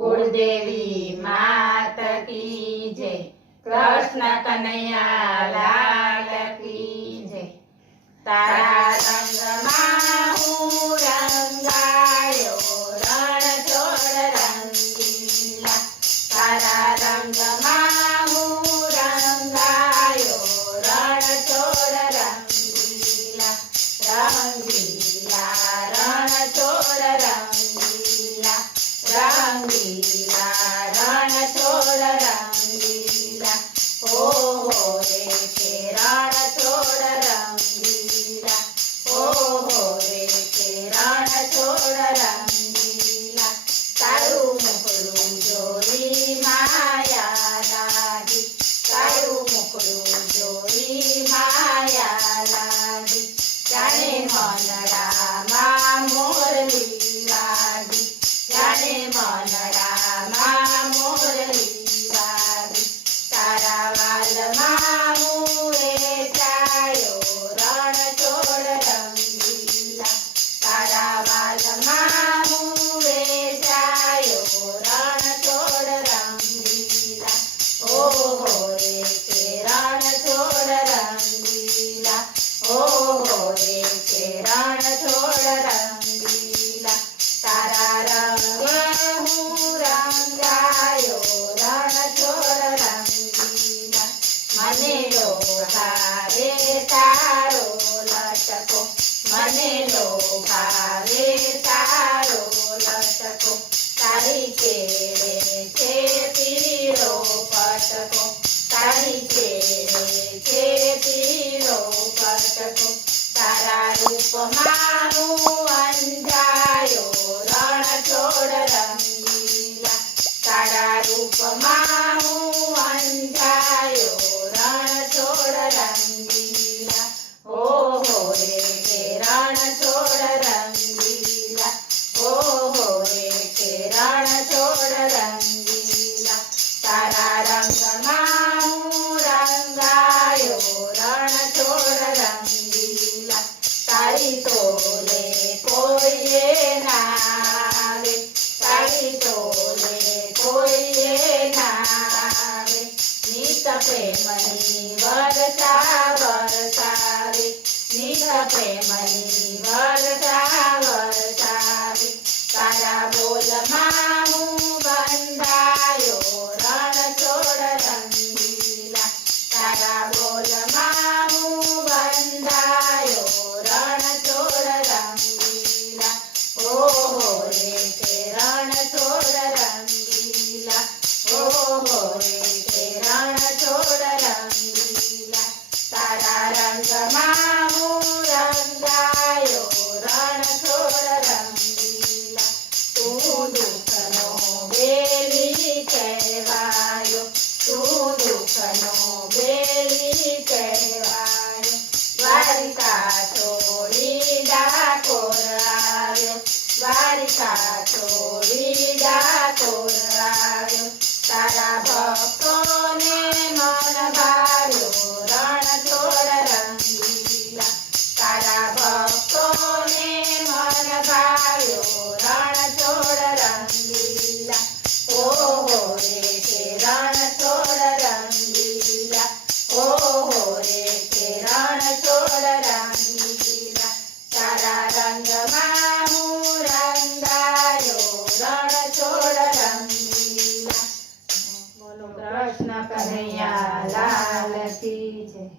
कुलदेवी मात की जय। कृष्ण कन्हैया लाल की जय। तारा रंगમાં હું રંગાયો રણછોડ રંગીલા। તારા રંગમાં હું રંગાયો રણછોડ રંગીલા। રંગીલા રણછોડ રંગીલા। રંગીલા રણછોડ રંગીલા। ઓહો રે કે રણછોડ રંગીલા। ઓહો રે કે રણછોડ રંગીલા। તારું મુખડું જોઈ માયા લાગી। તારું મુખડું જોઈ માયા લાગી। જાણે મનડામાં મોરલી વાગી। જાણે મનડામાં મોરલી વાગી। તારા વાલમાં હું વેચાયો રણછોડ રંગીલા। તારા વાલમાં હું વેચાયો રણછોડ રંગીલા। ઓહો રે કે રણછોડ રંગીલા। ઓહો રે કે રણછોડ રંગીલા। તારા રંગે હું રંગાયો રણછોડ રંગીલા। મને લોભાવે તારો લટકો। મને લોભાવે તારો લટકો। તારી કેળે છે પીળો પટકો। તારી કેળે છે પીળો પટકો। તારા રૂપમાં હું અંજાયો રણછોડ રંગીલા। તારા રૂપમાં હું અંજાયો રણછોડ રંગીલા। ઓહો રે કે રણછોડ રંગીલા। ઓહો રે કે રણછોડ રંગીલા। તારા રંગમાં હું રંગાયો રણછોડ રંગીલા। તારી તોલે કોઈએ ના આવે। તારી તોલે કોઈએ ના આવે। નિત પ્રેમની વર્ષા વરસાવે। નિત પ્રેમની વર્ષા વરસાવે। તારા બોલમાં હું બંધાયો રણછોડ રંગીલા। તારા બોલમાં હું બંધાયો રણછોડ રંગીલા। ઓહો રે કે રણછોડ રંગીલા। ઓહો રે કે રણછોડ રંગીલા। તારા રંગમાં હું રંગાયો રણછોડ રંગીલા। તું દુઃખનો બેલી કહેવાયો। તું દુઃખનો બેલી કહેવાયો। દ્વારિકા છોડી ડાકોર આવ્યો। દ્વારિકા છોડી ડાકોર આવ્યો। તારા ભક્તોને મન ભાર્યો રણછોડ રંગીલા। તારા ભક્તોને મન ભાર્યો રણછોડ રંગીલા। ઓહો રે કે રણછોડ રંગીલા। ઓહો રે કે રણછોડ રંગીલા। તારા રંગમાં હું રંગાયો રણછોડ રંગીલા। બોલો કૃષ્ણ કન્હૈયા લાલ કી જય।